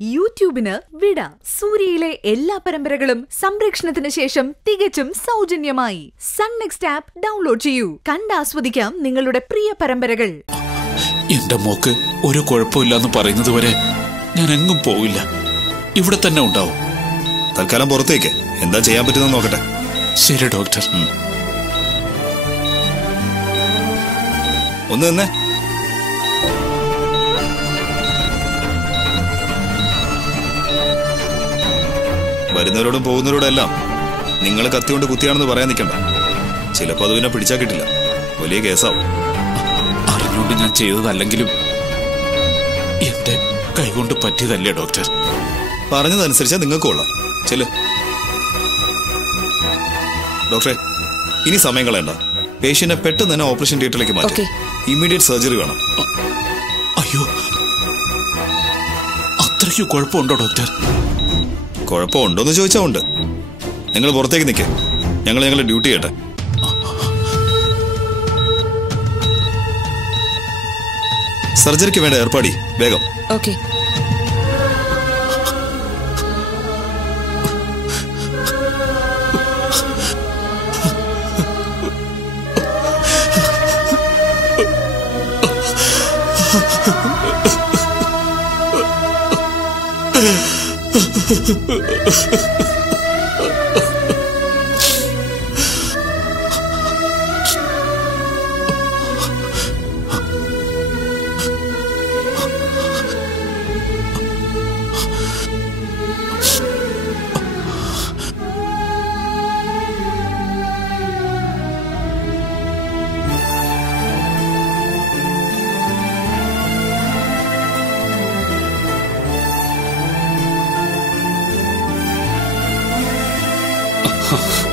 യൂട്യൂബിന് വിട. സൂര്യയിലെ എല്ലാ പരമ്പരകളും സംരക്ഷണത്തിന് ശേഷം തികച്ചും സൗജന്യമായി സൺ നെക്സ്റ്റ് ആപ്പ് ഡൗൺലോഡ് ചെയ്യൂ. കണ്ടാസ്വദിക്കാം നിങ്ങളുടെ പ്രിയ പരമ്പരകൾ. എന്റെ മോക്ക് ഒരു കുഴപ്പമില്ലെന്ന് പറയുന്നത് വരെ ഞാൻ എങ്ങും പോവില്ല. ഇവിടെ തന്നെ ഉണ്ടാവും. തൽക്കാലം പുറത്തേക്ക് എന്താ ചെയ്യാൻ പറ്റുന്ന നോക്കട്ടെ. ശരി ഡോക്ടർ. ഒന്ന് തന്നെ. വരുന്നവരോടും പോകുന്നവരോടും എല്ലാം നിങ്ങൾ കത്തിക്കൊണ്ട് കുത്തിയാണെന്ന് പറയാൻ നിൽക്കണ്ട. ചിലപ്പോൾ അത് പിന്നെ പിടിച്ചാൽ കിട്ടില്ല, വലിയ കേസാവും. അറിഞ്ഞുകൊണ്ട് ഞാൻ ചെയ്തതല്ലെങ്കിലും എന്റെ കൈകൊണ്ട് പറ്റിയതല്ലേ ഡോക്ടർ? പറഞ്ഞതനുസരിച്ചാ നിങ്ങൾക്ക് കൊള്ളാം. ചെല്ല് ഡോക്ടറെ. ഇനി സമയം കളയണ്ട. പേഷ്യന്റിനെ പെട്ടെന്ന് തന്നെ ഓപ്പറേഷൻ തിയേറ്ററിലേക്ക് മാറ്റി. ഇമ്മീഡിയറ്റ് സർജറി വേണം. അയ്യോ, അത്രയ്ക്ക് കുഴപ്പമുണ്ടോ ഡോക്ടർ? കുഴപ്പമുണ്ടോന്ന് ചോദിച്ചാ ഉണ്ട്. നിങ്ങൾ പുറത്തേക്ക് നിൽക്കേ, ഞങ്ങളുടെ ഡ്യൂട്ടി ചെയ്യട്ടെ. സർജറിക്ക് വേണ്ട ഏർപ്പാടി വേഗം. ഓക്കെ. Huh.